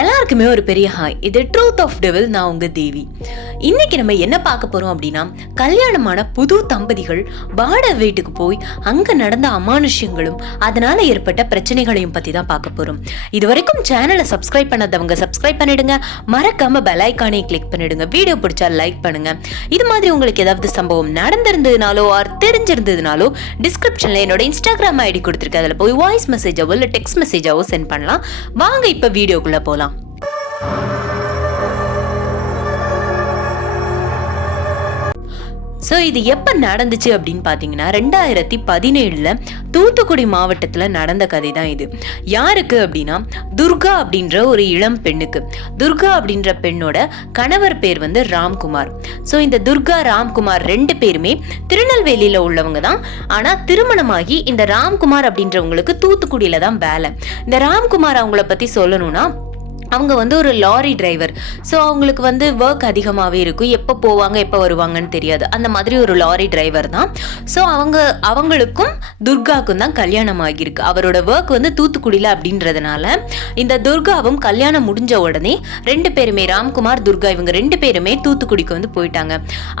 எல்லாருக்குமே ஒரு பெரிய ஹாய். இது ட்ரூத் ஆஃப் டெவில். நான் உங்க தேவி. இன்னைக்கு நம்ம என்ன பார்க்க போறோம் அப்படின்னா, கல்யாணமான புது தம்பதிகள் வாடகை வீட்டுக்கு போய் அங்க நடந்த அமானுஷ்யங்களும் அதனால ஏற்பட்ட பிரச்சனைகளையும் பத்தி தான் பார்க்க போறோம். இது வரைக்கும் சேனலை சப்ஸ்கிரைப் பண்ணாதவங்க சப்ஸ்கிரைப் பண்ணிடுங்க. மறக்காம பெல் ஐகானை கிளிக் பண்ணிடுங்க. வீடியோ பிடிச்சா லைக் பண்ணுங்க. இது மாதிரி உங்களுக்கு ஏதாவது சம்பவம் நடந்திருந்ததுனாலோ தெரிஞ்சிருந்ததுனாலோ டிஸ்கிரிப்ஷன்ல என்னோட இன்ஸ்டாகிராம் ஐடி கொடுத்துருக்கேன். அதில் போய் வாய்ஸ் மெசேஜாவோ இல்லை டெக்ஸ்ட் மெசேஜாவோ சென்ட் பண்ணலாம். வாங்க இப்ப வீடியோக்குள்ள போலாம். ஸோ இது எப்போ நடந்துச்சு அப்படின்னு பார்த்தீங்கன்னா 2017 தூத்துக்குடி மாவட்டத்தில் நடந்த கதை தான் இது. யாருக்கு அப்படின்னா, துர்கா அப்படின்ற ஒரு இளம் பெண்ணுக்கு. துர்கா அப்படின்ற பெண்ணோட கணவர் பேர் வந்து ராம்குமார். ஸோ இந்த துர்கா ராம்குமார் 2 பேருமே திருநெல்வேலியில் உள்ளவங்க தான். ஆனால் திருமணமாகி இந்த ராம்குமார் அப்படின்றவங்களுக்கு தூத்துக்குடியில தான் வேலை. இந்த ராம்குமார் அவங்கள பற்றி சொல்லணும்னா, அவங்க வந்து ஒரு லாரி டிரைவர். ஸோ அவங்களுக்கு வந்து ஒர்க் அதிகமாகவே இருக்கும். எப்போ போவாங்க எப்போ வருவாங்கன்னு தெரியாது. அந்த மாதிரி ஒரு லாரி டிரைவர் தான். ஸோ அவங்களுக்கும் துர்காவுக்கும் தான் கல்யாணம் ஆகியிருக்கு. அவரோட ஒர்க் வந்து தூத்துக்குடியில் அப்படின்றதுனால இந்த துர்காவும் கல்யாணம் முடிஞ்ச உடனே 2 பேருமே, ராம்குமார் துர்கா, இவங்க 2 பேருமே தூத்துக்குடிக்கு வந்து போயிட்டாங்க.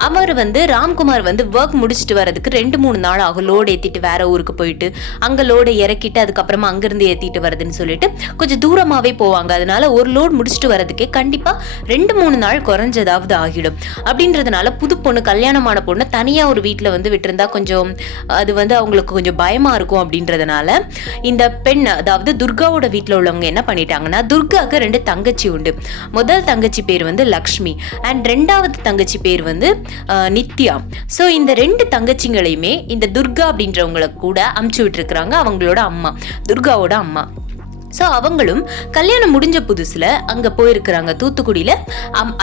அவர் வந்து ராம்குமார் வந்து ஒர்க் முடிச்சுட்டு வர்றதுக்கு 2-3 நாள் ஆகும். லோடு ஏற்றிட்டு வேற ஊருக்கு போயிட்டு அங்கே லோடை இறக்கிட்டு அதுக்கப்புறமா அங்கேருந்து ஏற்றிட்டு வருதுன்னு சொல்லிட்டு கொஞ்சம் தூரமாகவே போவாங்க. அதனால ஒரு லோட் முடிச்சுட்டு வரதுக்கே கண்டிப்பா 2-3 நாள் குறைஞ்சதாவது ஆகிடும். அப்படின்றதுனால புது பொண்ணு, கல்யாணமான பொண்ணு தனியா ஒரு வீட்டுல வந்து விட்டுருந்தா கொஞ்சம் அது வந்து அவங்களுக்கு கொஞ்சம் பயமா இருக்கும். அப்படின்றதுனால இந்த பெண், அதாவது துர்காவோட வீட்டுல உள்ளவங்க என்ன பண்ணிட்டாங்கன்னா, துர்காவுக்கு 2 தங்கச்சி உண்டு. முதல் தங்கச்சி பேர் வந்து லக்ஷ்மி அண்ட் 2வது தங்கச்சி பேர் வந்து நித்யா. ஸோ இந்த 2 தங்கச்சிங்களையுமே இந்த துர்கா அப்படின்றவங்களை கூட அமுச்சு விட்டுருக்குறாங்க அவங்களோட அம்மா, துர்காவோட அம்மா. ஸோ அவங்களும் கல்யாணம் முடிஞ்ச புதுசுல அங்க போயிருக்கிறாங்க தூத்துக்குடியில.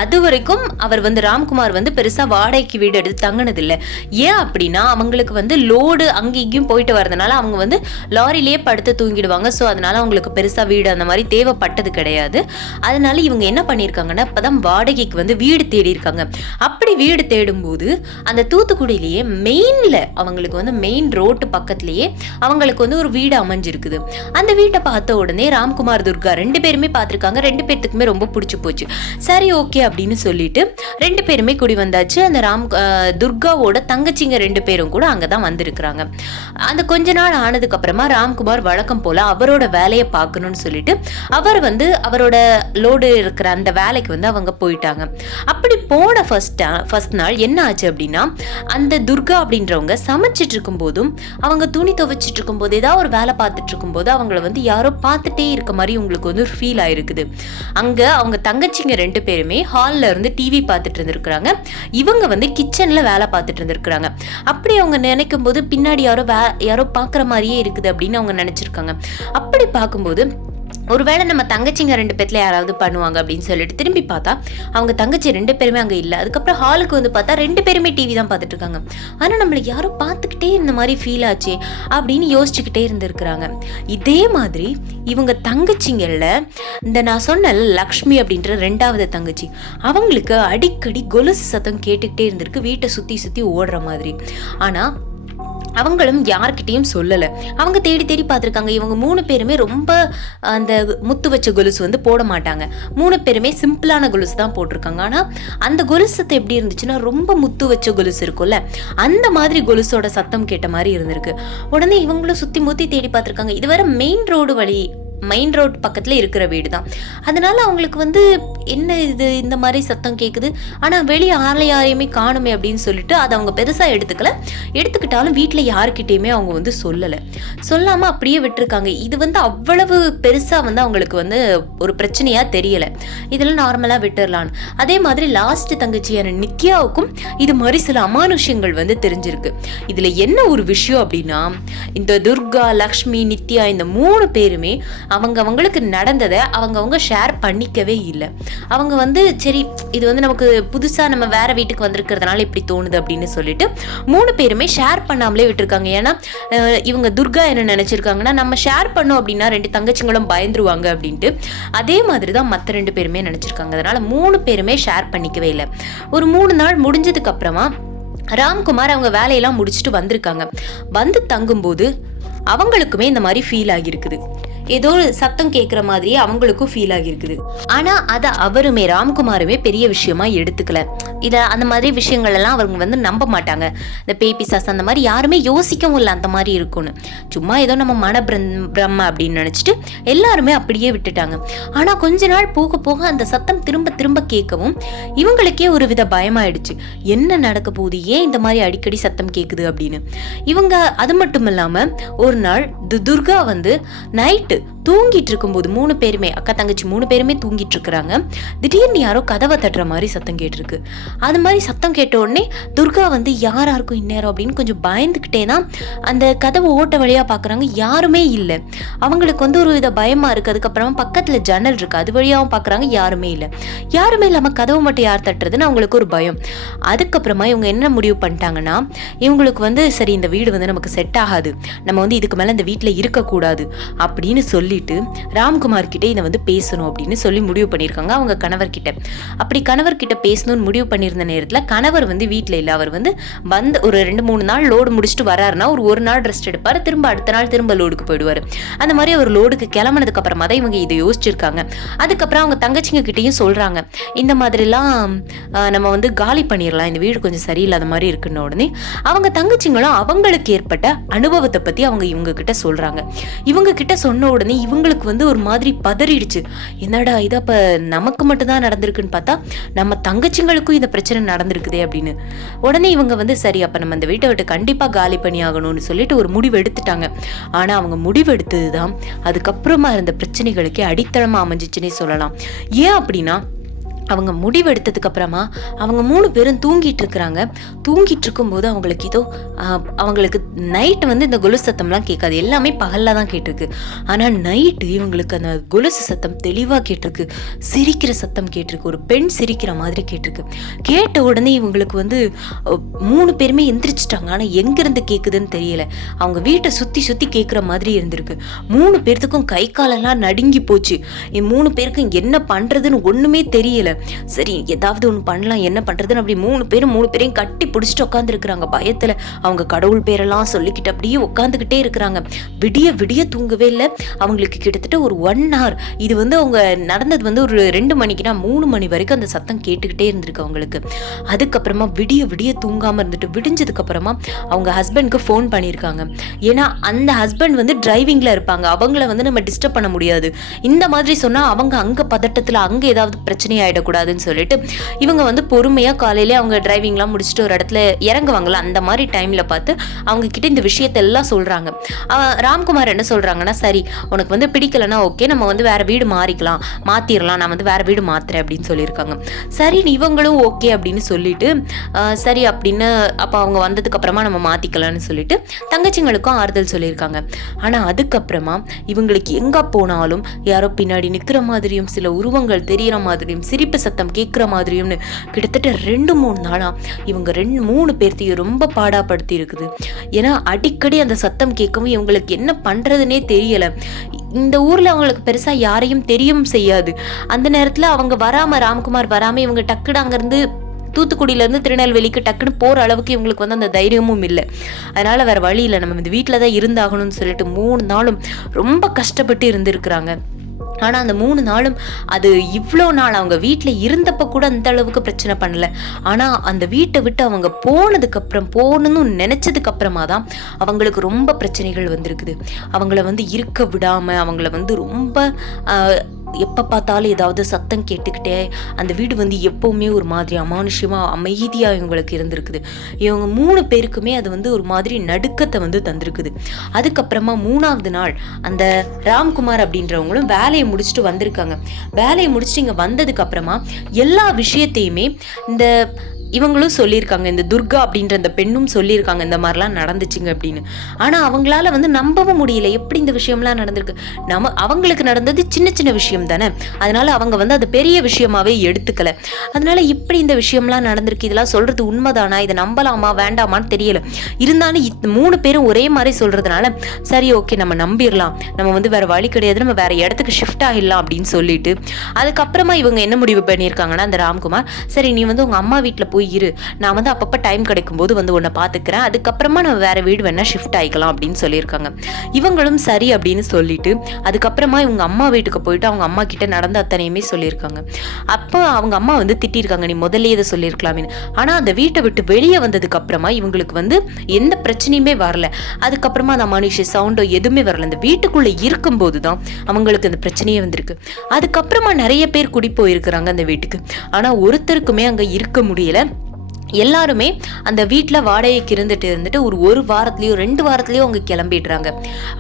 அது வரைக்கும் அவர் வந்து ராம்குமார் வந்து பெருசா வாடகைக்கு வீடு எடுத்து தங்கினதில்லை. ஏன் அப்படின்னா, அவங்களுக்கு வந்து லோடு அங்கேயும் போயிட்டு வரதுனால அவங்க வந்து லாரிலேயே படுத்து தூங்கிடுவாங்க. ஸோ அதனால அவங்களுக்கு பெருசா வீடு அந்த மாதிரி தேவைப்பட்டது கிடையாது. அதனால இவங்க என்ன பண்ணியிருக்காங்கன்னா, இப்பதான் வாடகைக்கு வந்து வீடு தேடி இருக்காங்க. அப்படி வீடு தேடும் போது அந்த தூத்துக்குடியிலேயே மெயின்ல, அவங்களுக்கு வந்து மெயின் ரோட்டு பக்கத்திலேயே அவங்களுக்கு வந்து ஒரு வீடு அமைஞ்சிருக்குது. அந்த வீட்டை பார்த்த உடனே ராம்குமார் துர்கா 2 பேருமே பார்த்திருக்காங்க. 2 பேருக்குமே ரொம்ப பிடிச்சு போச்சு. சரி, ஓகே அப்படின்னு சொல்லிட்டு 2 பேருமே குடி வந்தாச்சு. அந்த துர்காவோட தங்கச்சிங்க 2 பேரும் கூட அங்கதான் வந்திருக்கிறாங்க. அந்த கொஞ்ச நாள் ஆனதுக்கு அப்புறமா ராம்குமார் வழக்கம் போல அவரோட வேலையை பார்க்கணும்னு சொல்லிட்டு அவர் வந்து அவரோட லோடு இருக்கிற அந்த வேலைக்கு வந்து அவங்க போயிட்டாங்க. அப்படி போன ஃபர்ஸ்ட் நாள் என்ன ஆச்சு அப்படின்னா, அந்த துர்கா அப்படின்றவங்க சமைச்சிட்டு இருக்கும் போதும், அவங்க துணி துவைச்சிட்டு இருக்கும் போது, ஏதாவது ஒரு வேலை பார்த்துட்டு இருக்கும் போது அவங்கள வந்து யாரோ பார்த்துட்டே இருக்க மாதிரி உங்களுக்கு வந்து ஒரு ஃபீல் ஆயிருக்குது. அங்க அவங்க தங்கச்சிங்க 2 பேருமே ஹால்ல இருந்து டிவி பார்த்துட்டு இருந்திருக்கிறாங்க. இவங்க வந்து கிச்சன்ல வேலை பார்த்துட்டு இருந்திருக்கிறாங்க. அப்படி அவங்க நினைக்கும் போது பின்னாடி யாரோ பாக்குற மாதிரியே இருக்குது அப்படின்னு அவங்க நினைச்சிருக்காங்க. அப்படி பார்க்கும்போது ஒருவேளை நம்ம தங்கச்சிங்க 2 பேர்ல யாராவது பண்ணுவாங்க அப்படின்னு சொல்லிட்டு திரும்பி பார்த்தா அவங்க தங்கச்சி 2 பேருமே அங்க இல்லை. அதுக்கப்புறம் ஹாலுக்கு வந்து பார்த்தா 2 பேருமே டிவி தான் பார்த்துட்டு இருக்காங்க. ஆனா நம்மள யாரோ பார்த்துக்கிட்டே இந்த மாதிரி ஃபீல் ஆச்சு அப்படின்னு யோசிச்சுக்கிட்டே இருந்திருக்கிறாங்க. இதே மாதிரி இவங்க தங்கச்சிங்கள்ல இந்த நான் சொன்ன லக்ஷ்மி அப்படின்ற 2வது தங்கச்சி, அவங்களுக்கு அடிக்கடி கொலுசு சத்தம் கேட்டுக்கிட்டே இருந்திருக்கு, வீட்டை சுத்தி சுத்தி ஓடுற மாதிரி. ஆனா அவங்களும் யார்கிட்டையும் சொல்லலை. அவங்க தேடி தேடி பார்த்துருக்காங்க. இவங்க 3 பேருமே ரொம்ப அந்த முத்து வச்ச கொலுசு வந்து போட மாட்டாங்க. 3 பேருமே சிம்பிளான கொலுசு தான் போட்டிருக்காங்க. ஆனால் அந்த கொலுசு சத்தம் எப்படி இருந்துச்சுன்னா, ரொம்ப முத்து வச்ச கொலுசு இருக்கும்ல, அந்த மாதிரி கொலுசோட சத்தம் கேட்ட மாதிரி இருந்திருக்கு. உடனே இவங்களும் சுற்றி முத்தி தேடி பார்த்துருக்காங்க. இதுவரை மெயின் ரோட் பக்கத்துல இருக்கிற வீடு தான். அதனால அவங்களுக்கு வந்து என்ன இது இந்த மாதிரி சத்தம் கேட்குது, ஆனால் வெளியே யாரையுமே காணுமே அப்படின்னு சொல்லிட்டு அதை அவங்க பெருசாக எடுத்துக்கிட்டாலும் வீட்டில் யாருக்கிட்டையுமே அவங்க வந்து சொல்லாமல் அப்படியே விட்டுருக்காங்க. இது வந்து அவ்வளவு பெருசாக வந்து அவங்களுக்கு வந்து ஒரு பிரச்சனையாக தெரியலை. இதெல்லாம் நார்மலாக விட்டுடலான்னு. அதே மாதிரி லாஸ்ட் தங்கச்சியான நித்யாவுக்கும் இது மாதிரி சில அமானுஷ்யங்கள் வந்து தெரிஞ்சிருக்கு. இதில் என்ன ஒரு விஷயம் அப்படின்னா, இந்த துர்கா, லக்ஷ்மி, நித்யா இந்த 3 பேருமே அவங்களுக்கு நடந்ததை அவங்க ஷேர் பண்ணிக்கவே இல்லை. அவங்க வந்து சரி, இது வந்து நமக்கு புதுசா நம்ம வேற வீட்டுக்கு வந்திருக்கிறதுனால இப்படி தோணுது அப்படின்னு சொல்லிட்டு 3 பேருமே ஷேர் பண்ணாமலே விட்டுருக்காங்க. ஏன்னா இவங்க துர்கா என்ன நினைச்சிருக்காங்கன்னா, நம்ம ஷேர் பண்ணோம் அப்படின்னா 2 தங்கச்சிங்களும் பயந்துருவாங்க அப்படின்ட்டு. அதே மாதிரி தான் மற்ற 2 பேருமே நினைச்சிருக்காங்க. அதனால 3 பேருமே ஷேர் பண்ணிக்கவே இல்லை. ஒரு 3 நாள் முடிஞ்சதுக்கு அப்புறமா ராம்குமார் அவங்க வேலையெல்லாம் முடிச்சுட்டு வந்திருக்காங்க. வந்து தங்கும்போது அவங்களுக்குமே இந்த மாதிரி ஃபீல் ஆகியிருக்குது. ஏதோ சத்தம் கேட்குற மாதிரியே அவங்களுக்கும் ஃபீல் ஆகியிருக்குது. ஆனா அதை அவருமே ராம்குமாருமே பெரிய விஷயமா எடுத்துக்கல. இதை அந்த மாதிரி விஷயங்கள் எல்லாம் அவங்க வந்து நம்ப மாட்டாங்க. இந்த பேய் பிசாசு அந்த மாதிரி யாருமே யோசிக்கவும் இல்லை அந்த மாதிரி இருக்கும்னு. சும்மா ஏதோ நம்ம பிரம்ம அப்படின்னு நினைச்சிட்டு எல்லாருமே அப்படியே விட்டுட்டாங்க. ஆனா கொஞ்ச நாள் போக போக அந்த சத்தம் திரும்ப திரும்ப கேட்கவும் இவங்களுக்கே ஒரு வித பயமாயிடுச்சு. என்ன நடக்க போகுது, ஏன் இந்த மாதிரி அடிக்கடி சத்தம் கேட்குது அப்படின்னு. இவங்க அது மட்டும் இல்லாம ஒரு நாள் துர்கா வந்து நைட்டு தூங்கிட்டு இருக்கும்போது 3 பேருமே அக்கா தங்கச்சி 3 பேருமே தூங்கிட்டு இருக்கிறாங்க. திடீர்னு யாரோ கதவை தட்டுற மாதிரி சத்தம் கேட்டிருக்கு. அது மாதிரி சத்தம் கேட்ட உடனே துர்கா வந்து யாராருக்கும் இந்நேரம் அப்படின்னு கொஞ்சம் பயந்துக்கிட்டே தான் அந்த கதவை ஓட்ட வழியா பாக்குறாங்க. யாருமே இல்லை. அவங்களுக்கு வந்து ஒரு வித பயமா இருக்கு. அதுக்கப்புறமா பக்கத்துல ஜன்னல் இருக்கு, அது வழியாவும் பாக்குறாங்க, யாருமே இல்லை. யாருமே இல்லாம கதவு மட்டும் யார் தட்டுறதுன்னு அவங்களுக்கு ஒரு பயம். அதுக்கப்புறமா இவங்க என்ன முடிவு பண்ணிட்டாங்கன்னா, இவங்களுக்கு வந்து சரி இந்த வீடு வந்து நமக்கு செட் ஆகாது, நம்ம வந்து இதுக்கு மேல இந்த வீட்டுல இருக்கக்கூடாது அப்படின்னு சொல்லிட்டு ராம்குமார் கிட்ட இதை வந்து பேசணும் அப்படின்னு சொல்லி முடிவு பண்ணியிருக்காங்க அவங்க கணவர்கிட்ட. அப்படி கணவர்கிட்ட பேசணும்னு முடிவு பண்ணியிருந்த நேரத்துல கணவர் வந்து வீட்டுல இல்லை. அவர் வந்து ஒரு 2-3 நாள் லோடு முடிச்சுட்டு வராருன்னா ஒரு நாள் ரெஸ்ட் எடுப்பாரு, திரும்ப அடுத்த நாள் திரும்ப லோடுக்கு போயிடுவாரு. அந்த மாதிரி அவர் லோடுக்கு கிளம்பினதுக்கு அப்புறமா தான் இவங்க இதை யோசிச்சிருக்காங்க. அதுக்கப்புறம் அவங்க தங்கச்சிங்க கிட்டையும் சொல்றாங்க, இந்த மாதிரிலாம் நம்ம வந்து காலி பண்ணிடலாம், இந்த வீடு கொஞ்சம் சரியில்லாத மாதிரி இருக்குன்னு. உடனே அவங்க தங்கச்சிங்களும் அவங்களுக்கு ஏற்பட்ட அனுபவத்தை பத்தி அவங்க இவங்க கிட்ட சொல்றாங்க. இவங்க கிட்ட சொன்ன உடனே இவங்களுக்கு வந்து ஒரு மாதிரி பதறிடுச்சு. என்னடா இது, அப்ப நமக்கு மட்டும்தான் நடந்திருக்குன்னு பார்த்தா நம்ம தங்கச்சிங்களுக்கும் இந்த பிரச்சனை நடந்திருக்குதே அப்படின்னு. உடனே இவங்க வந்து சரி அப்ப நம்ம இந்த வீட்டை விட்டு கண்டிப்பா காலி பண்ணி ஆகணும்னு சொல்லிட்டு ஒரு முடிவு எடுத்துட்டாங்க. ஆனா அவங்க முடிவு எடுத்ததுதான் அதுக்கப்புறமா இருந்த பிரச்சனைகளுக்கே அடித்தளமா அமைஞ்சிச்சுன்னே சொல்லலாம். ஏன் அப்படின்னா, அவங்க முடிவெடுத்ததுக்கு அப்புறமா அவங்க 3 பேரும் தூங்கிட்டு இருக்கிறாங்க. தூங்கிட்டு இருக்கும்போது அவங்களுக்கு ஏதோ அவங்களுக்கு நைட்டு வந்து இந்த கொலுசு சத்தம்லாம் கேட்காது, எல்லாமே பகல்ல தான் கேட்டிருக்கு. ஆனால் நைட்டு இவங்களுக்கு அந்த கொலுசு சத்தம் தெளிவாக கேட்டிருக்கு. சிரிக்கிற சத்தம் கேட்டிருக்கு, ஒரு பெண் சிரிக்கிற மாதிரி கேட்டிருக்கு. கேட்ட உடனே இவங்களுக்கு வந்து 3 பேருமே எந்திரிச்சிட்டாங்க. ஆனால் எங்கிருந்து கேட்குதுன்னு தெரியல. அவங்க வீட்டை சுற்றி சுற்றி கேட்குற மாதிரி இருந்திருக்கு. 3 பேர்த்துக்கும் கை காலெல்லாம் நடுங்கி போச்சு. 3 பேருக்கும் என்ன பண்ணுறதுன்னு ஒன்றுமே தெரியல. சரி ஏதாவது ஒன்று பண்ணலாம், என்ன பண்றதுன்னு அப்படி 3 பேரையும் கட்டி பிடிச்சிட்டு உட்காந்துருக்குறாங்க. பயத்துல அவங்க கடவுள் பேரெல்லாம் சொல்லிக்கிட்டு அப்படியே உட்காந்துக்கிட்டே இருக்கிறாங்க. விடிய விடிய தூங்கவே இல்லை. அவங்களுக்கு கிட்டத்தட்ட ஒரு 1 hour இது வந்து அவங்க நடந்தது வந்து ஒரு 2 மணிக்குனா 3 மணி வரைக்கும் அந்த சத்தம் கேட்டுக்கிட்டே இருந்திருக்கு அவங்களுக்கு. அதுக்கப்புறமா விடிய விடிய தூங்காம இருந்துட்டு விடிஞ்சதுக்கு அப்புறமா அவங்க ஹஸ்பண்ட்க்கு ஃபோன் பண்ணியிருக்காங்க. ஏன்னா அந்த ஹஸ்பண்ட் வந்து டிரைவிங்ல இருப்பாங்க, அவங்கள வந்து நம்ம டிஸ்டர்ப் பண்ண முடியாது. இந்த மாதிரி சொன்னா அவங்க அங்க பதட்டத்துல அங்க ஏதாவது பிரச்சனை ஆயிடக்கூடாதுன்னு சொல்லிட்டு இவங்க வந்து பொறுமையா காலையிலே அவங்க டிரைவிங்லாம் முடிச்சுட்டு ஒரு இடத்துல இறங்குவாங்கல்ல, அந்த மாதிரி டைம்ல பார்த்து அவங்க கிட்ட இந்த விஷயத்த எல்லாம் சொல்றாங்க. ராம்குமார் என்ன சொல்றாங்கன்னா, சரி உனக்கு வந்து பிடிக்கலன்னா ஓகே, நம்ம வந்து வேற வீடு மாத்திரலாம், நான் வந்து வேற வீடு மாத்துறேன் அப்படின்னு சொல்லியிருக்காங்க. சரி இவங்களும் ஓகே அப்படின்னு சொல்லிட்டு சரி அப்படின்னு அப்ப அவங்க வந்ததுக்கு அப்புறமா நம்ம மாத்திக்கலாம்னு சொல்லிட்டு தங்கச்சிங்களுக்கும் ஆறுதல் சொல்லியிருக்காங்க. ஆனா அதுக்கப்புறமா இவங்களுக்கு எங்க போனாலும் யாரோ பின்னாடி நிக்கிற மாதிரியும் சில உருவங்கள் தெரியற மாதிரியும் சிரிப்பு சத்தம் கேட்குற மாதிரியும்னு கிட்டத்தட்ட 2-3 நாளா இவங்க 2-3 பேர்த்தையும் ரொம்ப பாடாப்படுத்தி இருக்குது. ஏன்னா அடிக்கடி அந்த சத்தம் கேட்கவும் இவங்களுக்கு என்ன பண்றதுன்னே தெரியல. இந்த ஊர்ல அவங்களுக்கு பெருசா யாரையும் தெரியவும் செய்யாது. அந்த நேரத்துல அவங்க ராம்குமார் வராம இவங்க டக்குனு அங்கிருந்து தூத்துக்குடியில இருந்து திருநெல்வேலிக்கு டக்குன்னு போற அளவுக்கு இவங்களுக்கு வந்து அந்த தைரியமும் இல்லை. அதனால வேற வழி இல்லை, நம்ம இந்த வீட்டுல தான் இருந்தாகணும்னு சொல்லிட்டு 3 நாளும் ரொம்ப கஷ்டப்பட்டு இருந்திருக்கிறாங்க. ஆனா அந்த 3 நாளும் அது இவ்வளோ நாள் அவங்க வீட்டுல இருந்தப்ப கூட அந்த அளவுக்கு பிரச்சனை பண்ணல. ஆனா அந்த வீட்டை விட்டு அவங்க போகணும்னு நினைச்சதுக்கு அப்புறமா தான் அவங்களுக்கு ரொம்ப பிரச்சனைகள் வந்திருக்குது. அவங்கள வந்து இருக்க விடாம அவங்கள வந்து ரொம்ப எப்போ பார்த்தாலும் ஏதாவது சத்தம் கேட்டுக்கிட்டே அந்த வீடு வந்து எப்போவுமே ஒரு மாதிரி அமானுஷ்யமாக அமைதியாக இவங்களுக்கு இருந்திருக்குது. இவங்க 3 பேருக்குமே அது வந்து ஒரு மாதிரி நடுக்கத்தை வந்து தந்திருக்குது. அதுக்கப்புறமா 3ஆவது நாள் அந்த ராம்குமார் அப்படின்றவங்களும் வேலையை முடிச்சுட்டு வந்திருக்காங்க. வேலையை முடிச்சுட்டு இங்கே வந்ததுக்கு அப்புறமா எல்லா விஷயத்தையுமே இந்த இவங்களும் சொல்லியிருக்காங்க, இந்த துர்கா அப்படின்ற அந்த பெண்ணும் சொல்லியிருக்காங்க இந்த மாதிரிலாம் நடந்துச்சுங்க அப்படின்னு. ஆனால் அவங்களால வந்து நம்பவும் முடியல, எப்படி இந்த விஷயம்லாம் நடந்திருக்கு. அவங்களுக்கு நடந்தது சின்ன சின்ன விஷயம் தானே, அதனால அவங்க வந்து அது பெரிய விஷயமாவே எடுத்துக்கல. அதனால இப்படி இந்த விஷயம்லாம் நடந்திருக்கு, இதெல்லாம் சொல்றது உண்மைதானா, இதை நம்பலாமா வேண்டாமான்னு தெரியல. இருந்தாலும் 3 பேரும் ஒரே மாதிரி சொல்றதுனால சரி ஓகே நம்ம நம்பிடலாம், நம்ம வந்து வேற வழி கிடையாது, நம்ம வேற இடத்துக்கு ஷிஃப்ட் ஆகிடலாம் அப்படின்னு சொல்லிட்டு அதுக்கப்புறமா இவங்க என்ன முடிவு பண்ணியிருக்காங்கன்னா, அந்த ராம்குமார் சரி நீ வந்து உங்க அம்மா வீட்டில் போய் போய் இரு, நான் வந்து அப்பப்போ டைம் கிடைக்கும் போது வந்து உன்னை பார்த்துக்கிறேன், அதுக்கப்புறமா நம்ம வேற வீடு வேணா ஷிஃப்ட் ஆகிக்கலாம் அப்படின்னு சொல்லியிருக்காங்க. இவங்களும் சரி அப்படின்னு சொல்லிட்டு அதுக்கப்புறமா இவங்க அம்மா வீட்டுக்கு போயிட்டு அவங்க அம்மா கிட்ட நடந்த அத்தனையுமே சொல்லியிருக்காங்க. அப்போ அவங்க அம்மா வந்து திட்டிருக்காங்க, நீ முதல்ல இதை சொல்லியிருக்கலாமே. ஆனா அந்த வீட்டை விட்டு வெளியே வந்ததுக்கு அப்புறமா இவங்களுக்கு வந்து எந்த பிரச்சனையுமே வரல. அதுக்கப்புறமா அந்த மனுஷ சவுண்டோ எதுவுமே வரல. அந்த வீட்டுக்குள்ள இருக்கும்போது தான் அவங்களுக்கு அந்த பிரச்சனையே வந்திருக்கு. அதுக்கப்புறமா நிறைய பேர் குடி போயிருக்கிறாங்க அந்த வீட்டுக்கு. ஆனா ஒருத்தருக்குமே அங்க இருக்க முடியல. எல்லாருமே அந்த வீட்டில் வாடகைக்கு இருந்துட்டு ஒரு வாரத்துலேயோ 2 வாரத்துலேயோ அவங்க கிளம்பிடுறாங்க.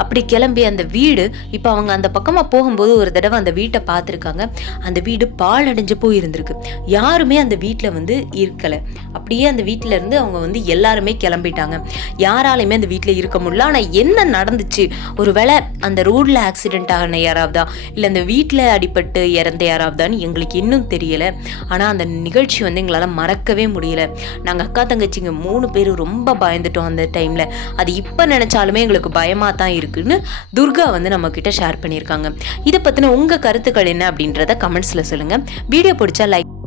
அப்படி கிளம்பி அந்த வீடு இப்போ அவங்க அந்த பக்கமாக போகும்போது ஒரு தடவை அந்த வீட்டை பார்த்துருக்காங்க. அந்த வீடு பாழடைஞ்சு போய் இருந்திருக்கு. யாருமே அந்த வீட்டில் வந்து இருக்கலை. அப்படியே அந்த வீட்டில் இருந்து அவங்க வந்து எல்லாருமே கிளம்பிட்டாங்க. யாராலையுமே அந்த வீட்டில் இருக்க முடியல. ஆனால் என்ன நடந்துச்சு, ஒரு வேளை அந்த ரோடில் ஆக்சிடென்ட் ஆகின யாராவதா இல்லை அந்த வீட்டில் அடிபட்டு இறந்த யாராவதான்னு எங்களுக்கு இன்னும் தெரியலை. ஆனால் அந்த நிகழ்ச்சி வந்து எங்களால் மறக்கவே முடியல. நாங்கள் அக்கா தங்கச்சிங்க 3 பேரும் ரொம்ப பயந்துட்டோம் அந்த டைமில். அது இப்போ நினச்சாலுமே எங்களுக்கு பயமாக தான் இருக்குன்னு துர்கா வந்து நம்ம கிட்ட ஷேர் பண்ணியிருக்காங்க. இதை பற்றின உங்கள் கருத்துக்கள் என்ன அப்படின்றத கமெண்ட்ஸில் சொல்லுங்கள். வீடியோ பிடிச்சா லைக்